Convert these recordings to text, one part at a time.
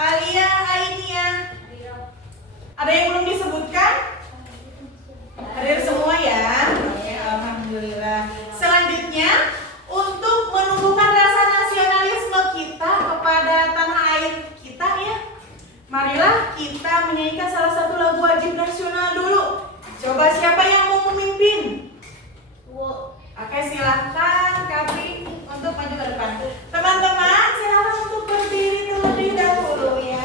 Alia, Ainia. Ada yang belum disebutkan? Hadir semua ya. Oke, alhamdulillah. Selanjutnya, untuk menumbuhkan rasa nasionalisme kita kepada tanah air kita ya, marilah kita menyanyikan salah satu lagu wajib nasional dulu. Coba siapa yang mau memimpin? Oke, silahkan Kapi untuk maju ke depan. Teman-teman, silahkan untuk berdiri terlebih dahulu ya.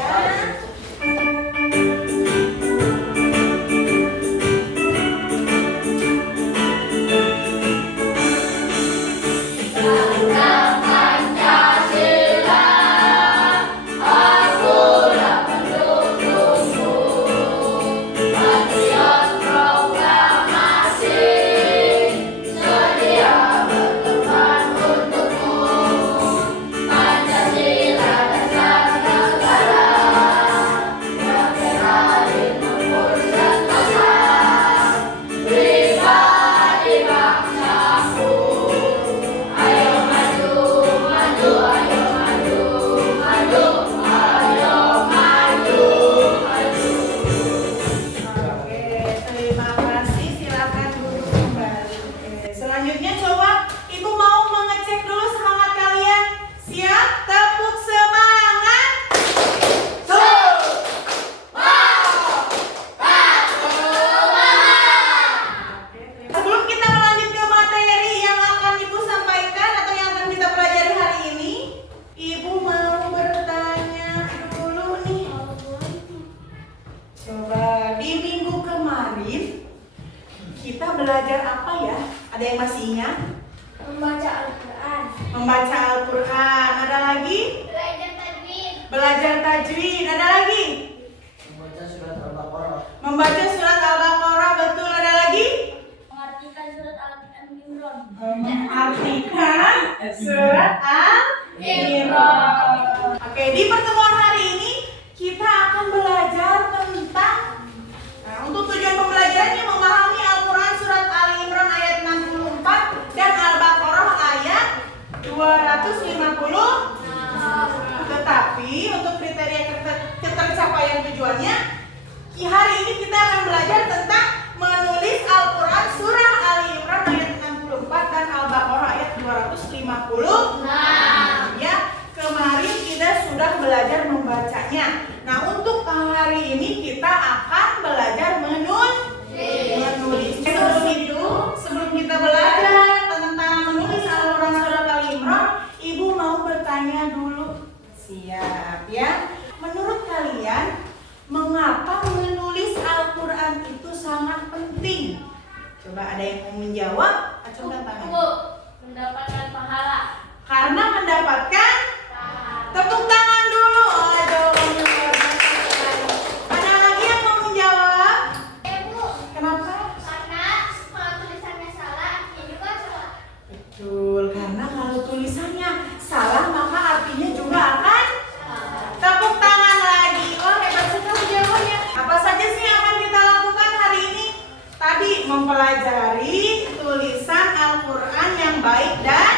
Mempelajari tulisan Al-Quran yang baik dan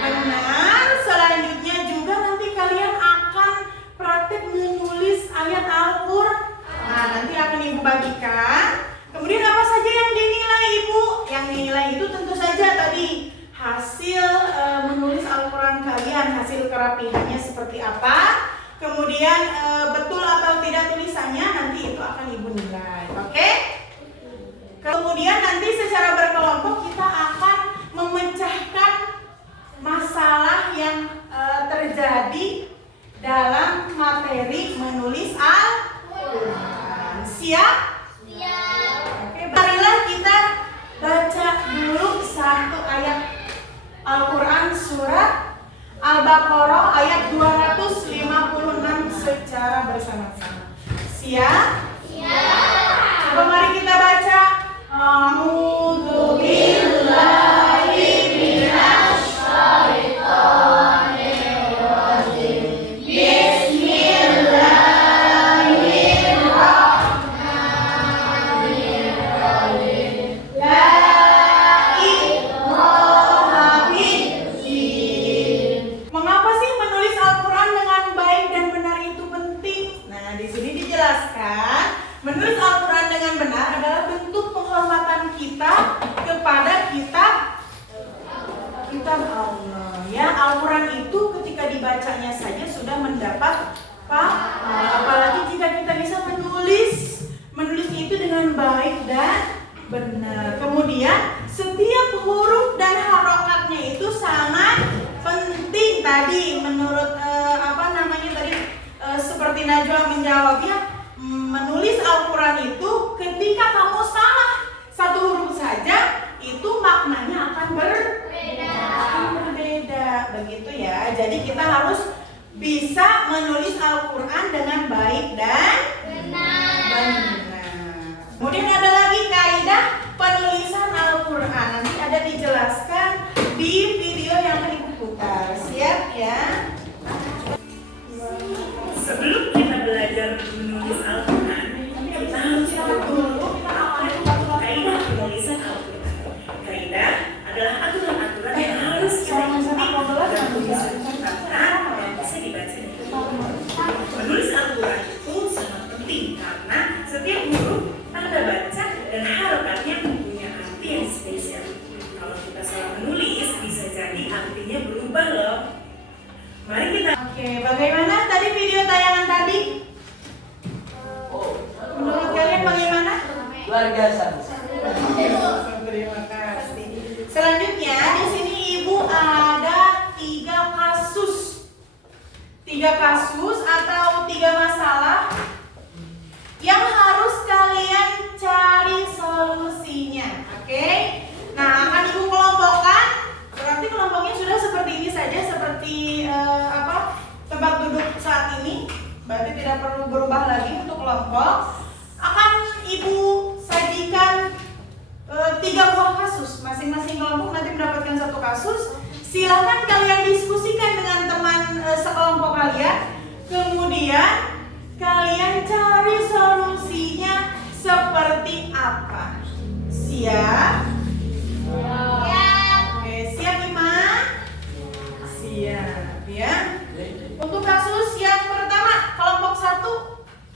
benar. Selanjutnya juga nanti kalian akan praktek menulis ayat Al-Quran. Nah, nanti akan Ibu bagikan. Kemudian apa saja yang dinilai Ibu? Yang dinilai itu tentu saja tadi hasil menulis Al-Quran kalian, hasil kerapihannya seperti apa. Kemudian betul atau tidak tulisannya, nanti itu akan Ibu nilai. Oke? Kemudian nanti secara berkelompok kita akan memecahkan masalah yang terjadi dalam materi menulis Al-Quran. Siap? Siap. Oke, marilah kita baca dulu satu ayat Al-Quran surat Al-Baqarah ayat 256 secara bersama-sama. Siap? Siap. Coba mari kita baca. A'udzu billahi minasy syaithanir rajim. Bismillahirrahmanirrahim. La ikraha fid-din. Mengapa sih menulis Al-Quran dengan baik dan benar itu penting? Najwa menjawabnya, menulis Al-Quran itu ketika kamu salah satu huruf saja, itu maknanya akan berbeda. Begitu ya. Jadi kita harus bisa menulis Al-Quran dengan baik dan benar. Kemudian ada lagi kaidah penulisan Al-Quran. Nanti ada dijelaskan di video yang akan Ibu putar. Siap ya? Sebelum kita belajar menulis Al-Quran, kita harus tahu dulu apa itu kaidah penulisan Al-Quran. Kaidah adalah aturan-aturan yang harus kita ikuti dalam tulisan Al-Quran yang bisa dibaca. Menulis Al-Quran itu sangat penting karena setiap huruf, tanda baca, dan harokatnya mempunyai arti yang spesial. Kalau kita salah menulis, bisa jadi artinya berubah loh. Mari kita. Oke, bagaimana tadi video tayangan tadi? Menurut kalian bagaimana? Luar biasa. Terima kasih. Selanjutnya di sini Ibu ada 3 kasus. 3 kasus atau 3 masalah yang harus kalian cari solusinya. Oke? Nah, akan Ibu kelompokkan. Berarti kelompoknya sudah seperti ini saja, seperti tempat duduk saat ini. Berarti tidak perlu berubah lagi untuk kelompok. Akan Ibu sajikan 3 buah kasus. Masing-masing kelompok nanti mendapatkan 1 kasus. Silakan kalian diskusikan dengan teman sekelompok kalian. Kemudian kalian cari solusinya seperti apa. Siap? Oke, siap Ima? Siap ya. Untuk kasus yang pertama, kelompok 1.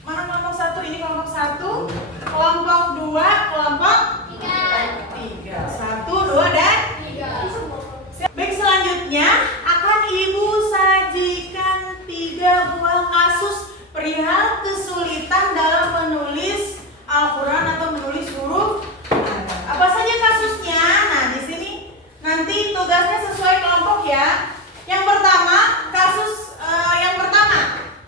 Mana kelompok 1? Ini kelompok 1. Kelompok 2, kelompok 3. 1, 2, dan 3. Baik, selanjutnya akan Ibu sajikan 3 buah kasus perihal kesulitan dalam menulis Al-Quran atau menulis huruf Arab. Apa saja kasusnya? Nah, di sini nanti tugasnya sesuai kelompok ya. Yang pertama, yang pertama,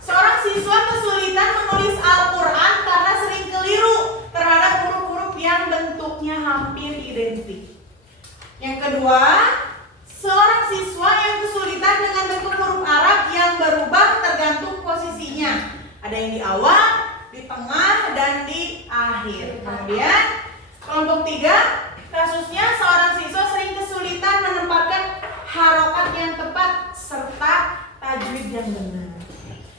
seorang siswa kesulitan menulis Al-Quran karena sering keliru terhadap huruf-huruf yang bentuknya hampir identik. Yang kedua, seorang siswa yang kesulitan dengan bentuk huruf Arab yang berubah tergantung posisinya. Ada yang di awal, di tengah, dan di akhir. Kemudian kelompok 3, kasusnya seorang siswa sering kesulitan menempatkan harokat yang tepat serta tajwid yang benar.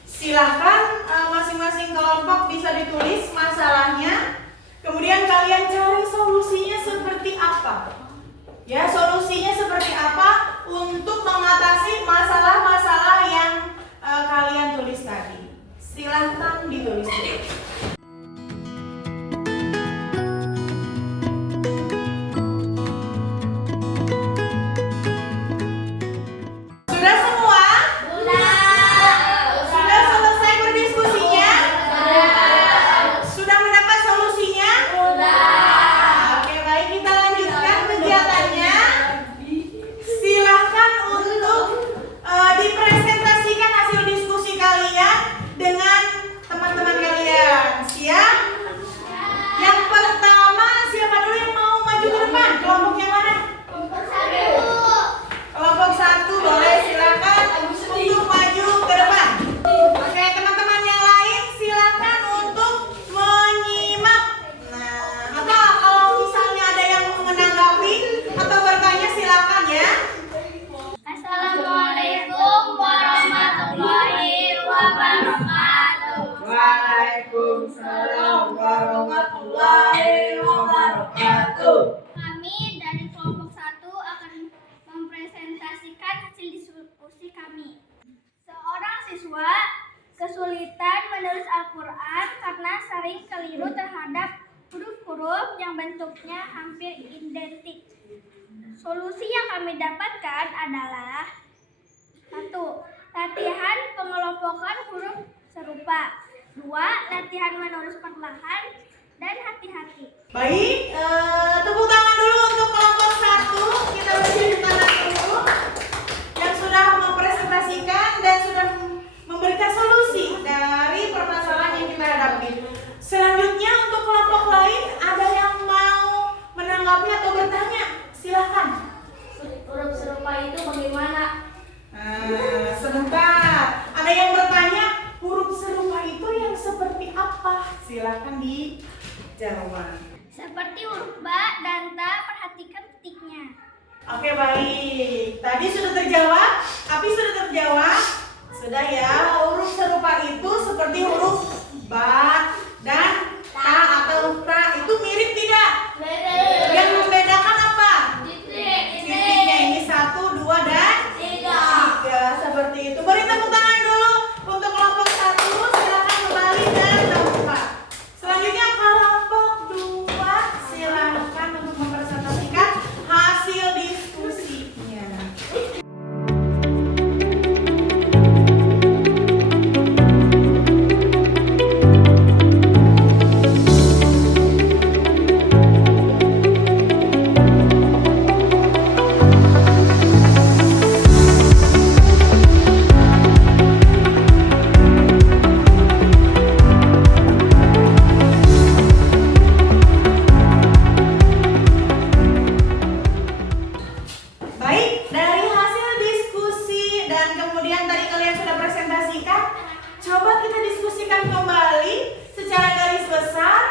Silahkan masing-masing kelompok bisa ditulis masalahnya. Kemudian kalian cari solusinya seperti apa. Ya, solusinya seperti apa untuk mengatasi masalah-masalah yang kalian tulis tadi. Silahkan ditulis. Sudah semua? Sudah selesai berdiskusinya? Sudah mendapat solusinya? Oke, baik, kita lanjutkan kegiatannya. Silahkan untuk dipresentasikan hasil diskusi kalian dengan teman-teman kalian. Siap? Yang pertama, siapa dulu yang mau maju ke depan? Kelompok yang mana? Kelompok 1, boleh silakan untuk maju ke depan. Oke, teman-teman yang lain silakan untuk menyimak. Nah, atau kalau misalnya ada yang mau menanggapi atau bertanya silakan ya. Assalamualaikum warahmatullahi wabarakatuh. Waalaikumsalam warahmatullahi wabarakatuh. Kami dari kelompok 1 akan mempresentasikan hasil diskusi kami. Seorang siswa kesulitan menulis Al-Quran karena sering keliru terhadap huruf-huruf yang bentuknya hampir identik. Solusi yang kami dapatkan adalah 1. Latihan pengelompokan huruf serupa. 2. Latihan menulis perlahan dan hati-hati. Baik, tepuk tangan dulu untuk kelompok 1. Kita beri tangan dulu yang sudah mempresentasikan dan sudah memberikan solusi dari Silakan dijawab. Seperti huruf ba dan ta, perhatikan titiknya. Oke, baik. Tadi sudah terjawab? Api sudah terjawab? Sudah ya. Huruf serupa itu seperti huruf ba dan ta atau ta. Itu mirip tidak? Yang membedakan apa? Titiknya ini 1, 2, dan 3. Seperti itu. Beri tepuk tangan dulu untuk kelompok 1. Silakan kembali dan tempat. Selanjutnya kelompok 2. Silakan untuk mempresentasikan hasil diskusinya. Baik, dari hasil diskusi dan kemudian tadi kalian sudah presentasikan, coba kita diskusikan kembali secara garis besar.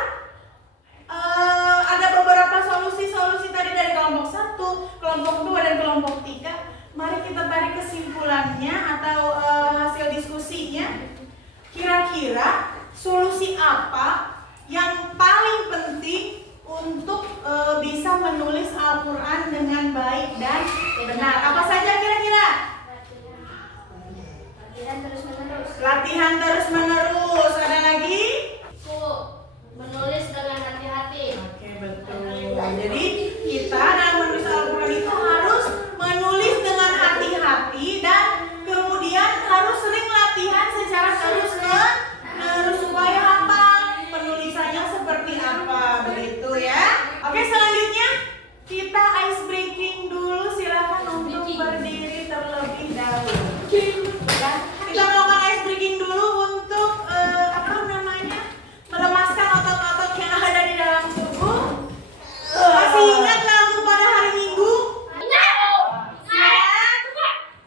Ada beberapa solusi-solusi tadi dari kelompok 1, kelompok 2, dan kelompok 3. Mari kita tarik kesimpulannya atau hasil diskusinya. Kira-kira solusi apa yang paling penting untuk bisa menulis Al-Quran dengan baik dan benar? Apa saja kira-kira? Latihan terus-menerus. Ada lagi? Menulis dengan hati-hati. Oke, betul. Jadi kita dalam menulis Al-Quran itu harus menulis dengan hati-hati dan kemudian harus sering latihan secara terus-menerus supaya hafal penulisannya seperti apa, begitu ya. Oke, selanjutnya kita ice breaking dulu. Silakan untuk berdiri terlebih dahulu. Ya, kita melakukan ice breaking dulu untuk melemaskan otot-otot yang ada di dalam tubuh. Masih ingat lagu pada hari Minggu?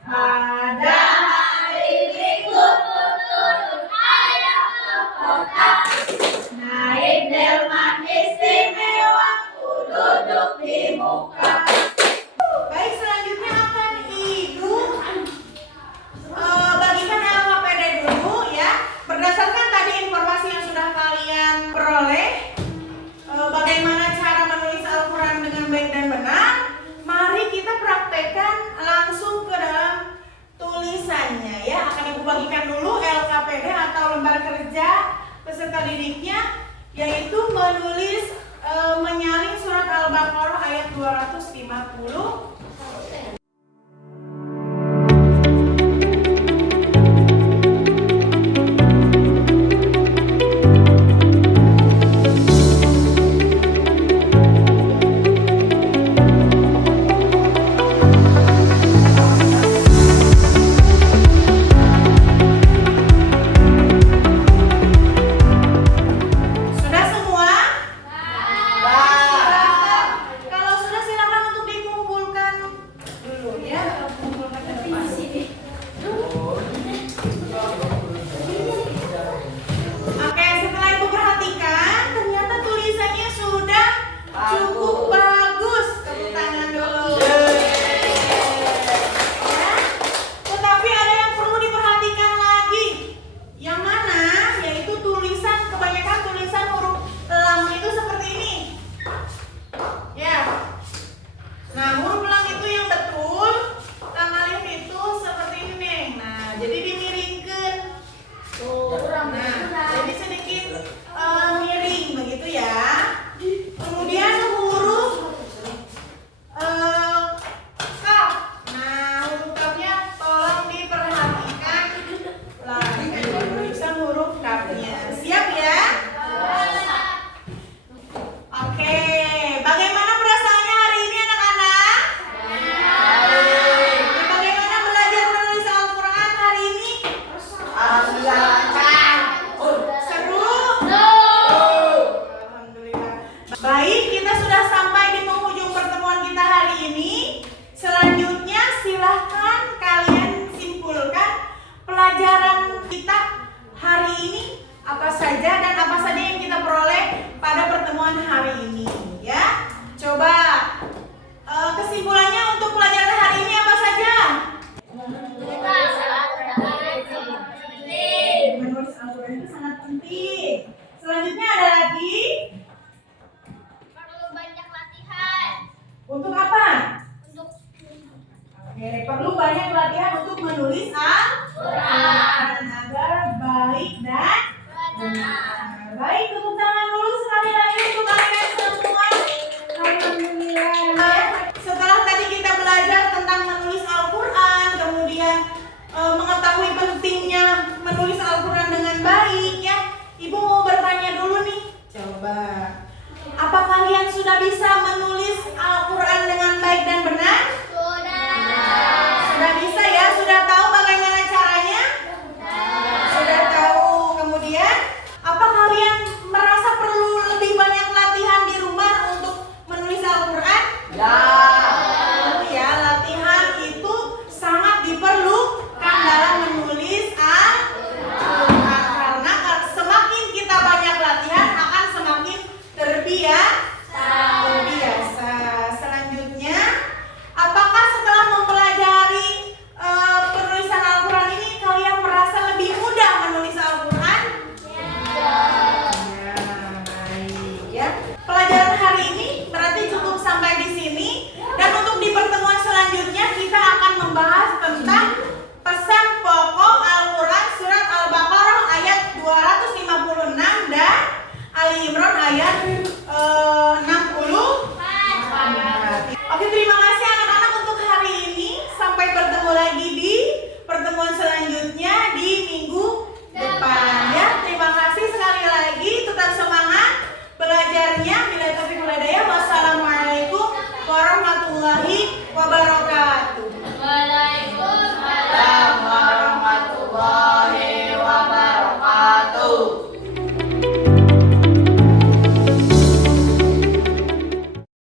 Pada hari Minggu turun ayam ke kota, naik delman istimewa, ku duduk di muka. Baik, selanjutnya akan Ibu bagikan LKPD dulu ya. Berdasarkan tadi informasi yang sudah kalian peroleh, bagaimana cara menulis Al-Quran dengan baik dan benar, mari kita praktekkan langsung ke dalam tulisannya ya. Akan Ibu bagikan dulu LKPD atau lembar kerja peserta didiknya, yaitu menulis menyalin surat Al-Baqarah ayat 250. Sudah semua? Kalau sudah silakan untuk dikumpulkan dulu ya. Kumpulkan ke depan. Oke, setelah Ibu perhatikan, ternyata tulisannya sudah cukup bagus. Tepuk tangan dulu. Ya. Tetapi ada yang perlu diperhatikan lagi. Yang mana? Yaitu tulisan, kebanyakan tulisan huruf lam itu seperti ini. Ya. Nah, huruf lam itu yang betul, alif itu seperti ini, Neng. Nah, jadi dimiringkan. Nah, jadi sedikit miring begitu ya. Kemudian huruf kaf. Nah, huruf kafnya tolong diperhatikan lagi. Tulisan huruf kafnya. Siap ya? Oke, bagaimana perasaannya hari ini anak-anak? Bagaimana belajar menulis Al-Quran hari ini? Seru? Alhamdulillah. Baik, kita sudah sampai di penghujung pertemuan kita hari ini. Selanjutnya silahkan kalian simpulkan pelajaran kita hari ini apa saja dan apa saja yang kita Baik, tepuk tangan dulu sekali lagi untuk kalian semua. Alhamdulillah. Setelah tadi kita belajar tentang menulis Al-Quran, kemudian mengetahui pentingnya menulis Al-Quran dengan baik ya. Ibu mau bertanya dulu nih. Coba, apa kalian sudah bisa menulis Al-Quran dengan baik dan